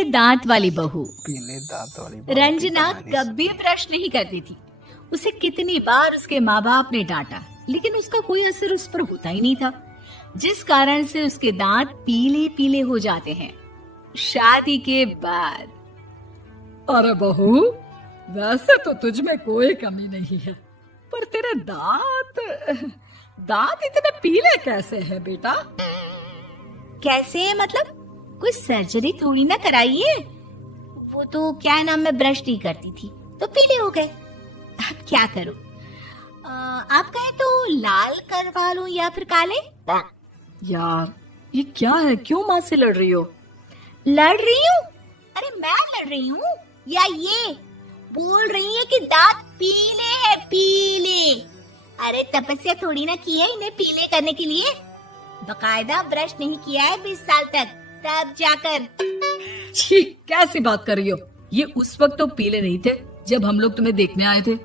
पीले दांत वाली बहू। पीले दांत वाली बहू। रंजना कभी ब्रश नहीं करती थी। उसे कितनी बार उसके माँ बाप ने डांटा, लेकिन उसका कोई असर उस पर होता ही नहीं था, जिस कारण से उसके दांत पीले पीले हो जाते हैं। शादी के बाद। अरे बहू, वैसे तो तुझ में कोई कमी नहीं है, पर तेरे दांत इतने पीले कैसे हैं बेटा? कैसे मतलब? कोई सर्जरी थोड़ी ना कराई है। वो तो क्या नाम, मैं ब्रश नहीं करती थी तो पीले हो गए। अब क्या करूं? आप कहें तो लाल करवा लूं या फिर काले? यार ये क्या है, क्यों माँ से लड़ रही हो? लड़ रही हूँ? अरे मैं लड़ रही हूँ या ये बोल रही है कि दांत पीले हैं, पीले। अरे तपस्या थोड़ी ना की है इन्हें पीले करने के लिए। बकायदा ब्रश नहीं किया है 20 साल तक, तब जाकर। छी, कैसी बात कर रही हो? ये उस वक्त तो पीले नहीं थे जब हम लोग तुम्हें देखने आए थे।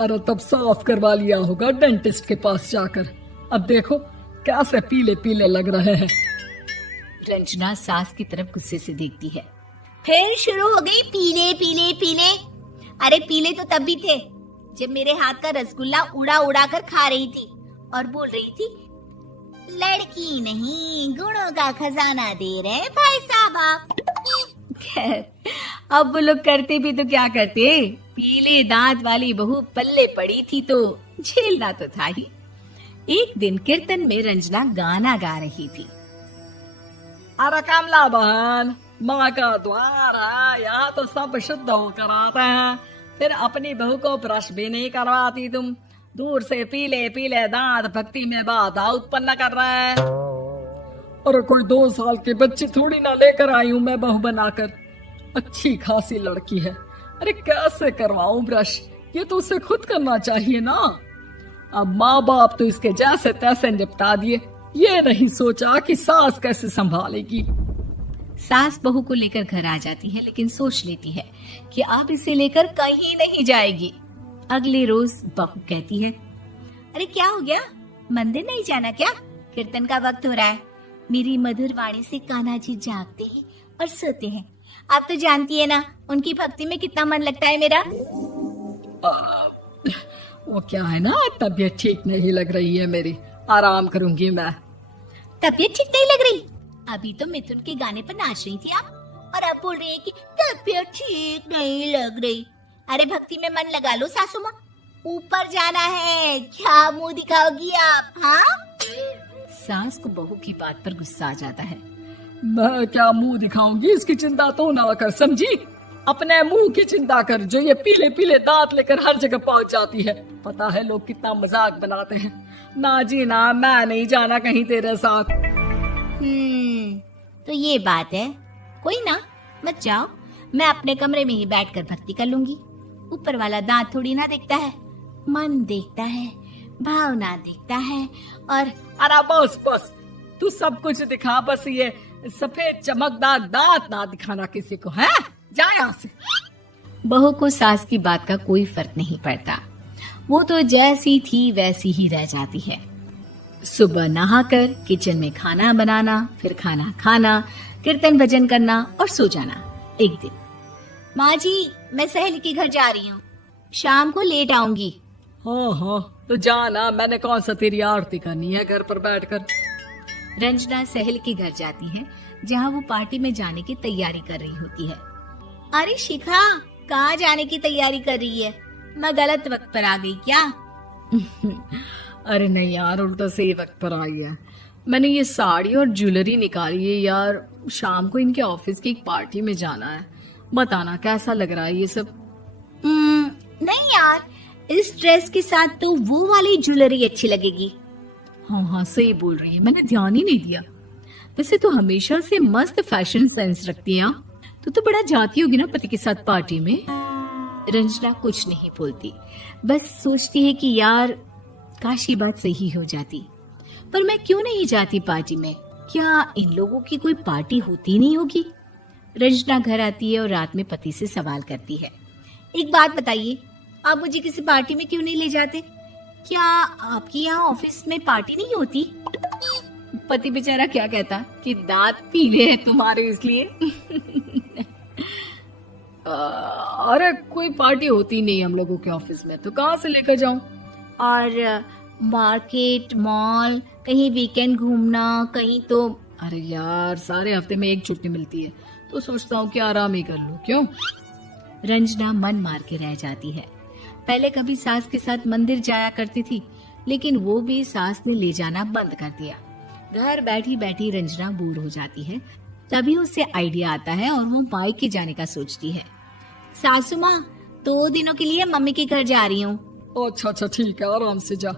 अरे तब साफ करवा लिया होगा डेंटिस्ट के पास जाकर। अब देखो कैसे पीले पीले लग रहे हैं। रंजना सास की तरफ गुस्से से देखती है। फिर शुरू हो गई पीले पीले पीले। अरे पीले तो तब भी थे जब मेरे हाथ का रसगुल्ला उड़ा उड़ा कर खा रही थी और बोल रही थी, लड़की नहीं गुणों का खजाना दे रहे भाई साहब आप। खैर, अब वो लोग करते भी तो क्या करते, पीले दांत वाली बहू पल्ले पड़ी थी तो झेलना तो था ही। एक दिन कीर्तन में रंजना गाना गा रही थी। अरे कमला बहन, माँ का द्वार है, यहाँ तो सब शुद्ध होकर आते हैं, फिर अपनी बहू को ब्रश भी नहीं करवाती तुम। दूर से पीले पीले दांत भक्ति में बाधा उत्पन्न कर रहे हैं। अरे कोई 2 साल के बच्चे थोड़ी ना लेकर आई हूँ मैं बहू बनाकर। अच्छी खासी लड़की है, अरे कैसे करवाऊं ब्रश? ये तो उसे खुद करना चाहिए ना। अब माँ बाप तो इसके जैसे तैसे निपटा दिए, ये नहीं सोचा कि सास कैसे संभालेगी। सास बहू को लेकर घर आ जाती है, लेकिन सोच लेती है कि अब इसे लेकर कहीं नहीं जाएगी। अगले रोज बहू कहती है, अरे क्या हो गया, मंदिर नहीं जाना क्या? कीर्तन का वक्त हो रहा है। मेरी मधुर वाणी से कान्हा जी जागते हैं और सोते हैं। आप तो जानती है ना उनकी भक्ति में कितना मन लगता है मेरा। वो क्या है ना, तबीयत ठीक नहीं लग रही है मेरी, आराम करूंगी मैं। तबीयत ठीक नहीं लग रही? अभी तो मिथुन के गाने पर नाच रही थी आप, और अब बोल रही है कि तबीयत ठीक नहीं लग रही। अरे भक्ति में मन लगा लो सासू माँ, ऊपर जाना है, क्या मुंह दिखाओगी आप? हाँ? सास को बहू की बात पर गुस्सा आ जाता है। मैं क्या मुंह दिखाऊंगी, इसकी चिंता तो ना कर, समझी? अपने मुंह की चिंता कर, जो ये पीले पीले दांत लेकर हर जगह पहुंच जाती है। पता है लोग कितना मजाक बनाते हैं। ना जी ना, मैं नहीं जाना कहीं तेरे साथ। तो ये बात है। कोई ना, मत जाओ, मैं अपने कमरे में ही बैठकर भक्ति कर लूंगी। ऊपर वाला दांत थोड़ी ना देखता है, मन देखता है, भावना देखता है। और अरे बस बस, तू सब कुछ दिखा, बस ये सफेद चमकदार दांत ना दिखाना किसी को, है? जा यहाँ से। बहू को सास की बात का कोई फर्क नहीं पड़ता, वो तो जैसी थी वैसी ही रह जाती है। सुबह नहाकर किचन में खाना बनाना, फिर खाना खाना, कीर्तन भजन करना और सो जाना। एक दिन, माँ जी मैं सहेली के घर जा रही हूँ, शाम को लेट आऊंगी। हाँ हाँ तो जाना, मैंने कौन सा तेरी आरती करनी है घर पर बैठकर। रंजना सहेली के घर जाती है, जहाँ वो पार्टी में जाने की तैयारी कर रही होती है। अरे शिखा, कहाँ जाने की तैयारी कर रही है? मैं गलत वक्त पर आ गई क्या? अरे नहीं यार, उल्टा सही वक्त पर आई है। मैंने ये साड़ी और ज्वेलरी निकाली है यार, शाम को इनके ऑफिस की एक पार्टी में जाना है। बताना कैसा लग रहा है ये सब? नहीं यार, इस ड्रेस के साथ तो वो वाली ज्वेलरी अच्छी लगेगी। हाँ हाँ सही बोल रही है, मैंने ध्यान ही नहीं दिया। वैसे तो हमेशा से मस्त फैशन सेंस रखती है। तो बड़ा जाती होगी ना पति के साथ पार्टी में। रंजना कुछ नहीं बोलती, बस सोचती है कि यार काश ये बात सही हो जाती, पर मैं क्यों नहीं जाती पार्टी में? क्या इन लोगों की कोई पार्टी होती नहीं होगी? रंजना घर आती है और रात में पति से सवाल करती है, एक बात बताइए, आप मुझे किसी पार्टी में क्यों नहीं ले जाते? क्या आपके यहाँ ऑफिस में पार्टी नहीं होती? पति बेचारा क्या कहता कि दांत पीले हैं तुम्हारे इसलिए। अरे कोई पार्टी होती नहीं हम लोगों के ऑफिस में, तो कहाँ से लेकर जाऊं? और मार्केट, मॉल, कहीं वीकेंड घूमना, कहीं तो। अरे यार, सारे हफ्ते में एक छुट्टी मिलती है, तो सोचता हूँ कि आराम ही कर लूं। क्यों? रंजना मन मार के रह जाती है। पहले कभी सास के साथ मंदिर जाया करती थी, लेकिन वो भी सास ने ले जाना बंद कर दिया। घर बैठी बैठी रंजना बोर हो जाती है। तभी उसे आइडिया आता है और वो मायके जाने का सोचती है। सासू माँ, 2 दिनों के लिए मम्मी के घर जा रही हूँ। अच्छा ठीक है, आराम से जा।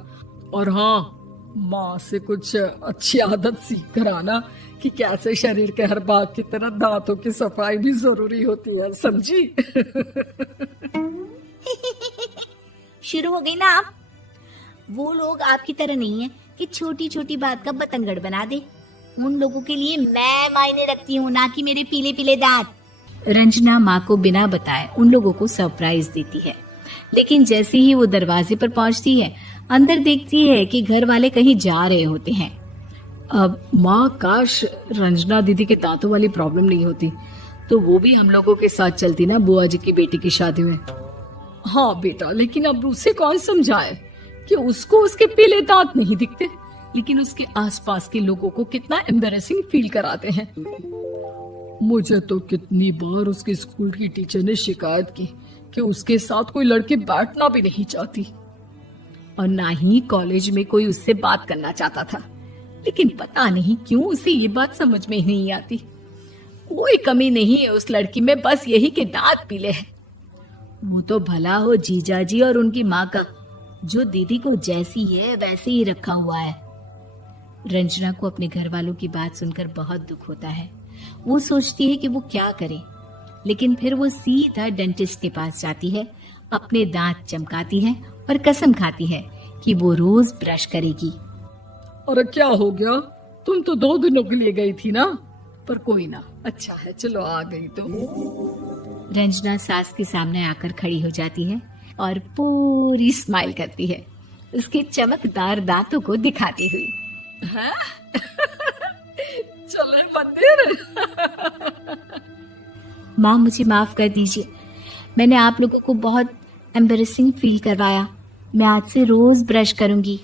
और हाँ, माँ से कुछ अच्छी आदत सीख कर आना कि कैसे शरीर के हर भाग की तरह दांतों की सफाई भी जरूरी होती है, समझी? शुरू हो गई ना आप। वो लोग आपकी तरह नहीं है कि छोटी छोटी बात का बतंगड़ बना दे। उन लोगों के लिए मैं मायने रखती हूँ, ना कि मेरे पीले पीले दांत। रंजना माँ को बिना बताए उन लोगों को सरप्राइज देती है, लेकिन जैसे ही वो दरवाजे पर पहुंचती है, अंदर देखती है कि घर वाले कहीं जा रहे होते हैं। अब माँ, काश रंजना दीदी के दांतों वाली प्रॉब्लम नहीं होती, तो वो भी हम लोगों के साथ चलती ना बुआ जी की बेटी की शादी में। हाँ बेटा, लेकिन अब उसे कौन समझाए कि उसको उसके पीले दांत नहीं दिखते, लेकिन उसके आसपास के लोगों को कितना एम्बैरेसिंग फील कराते हैं। मुझे तो कितनी बार उसके स्कूल की टीचर ने शिकायत की कि उसके साथ कोई लड़की बैठना भी नहीं चाहती, और ना ही कॉलेज में कोई उससे बात करना चाहता था। लेकिन पता नहीं क्यों उसे ये बात समझ में ही नहीं आती। कोई कमी नहीं है उस लड़की में, बस यही कि दांत पीले हैं। वो तो भला हो जीजा जी और उनकी माँ का, जो दीदी को जैसी है वैसे ही रखा हुआ है। रंजना को अपने घर वालों की बात सुनकर बहुत दुख होता है। वो सोचती है कि वो क्या करे, लेकिन फिर वो सीधा डेंटिस्ट के पास जाती है, अपने दांत चमकाती है और कसम खाती है कि वो रोज ब्रश करेगी। अरे क्या हो गया? तुम तो 2 दिनों के लिए गई थी ना, पर कोई ना, अच्छा है, चलो आ गई तो। रंजना सास के सामने आकर खड़ी हो जाती है और पूरी स्माइल करती है, उसके चमकदार दांतों को दिखाती हुई। हैं? चले मंदिर। माँ, मुझे माफ कर दीजिए, मैंने आप लोगों को बहुत एम्बैरेसिंग फील करवाया। मैं आज से रोज ब्रश करूंगी।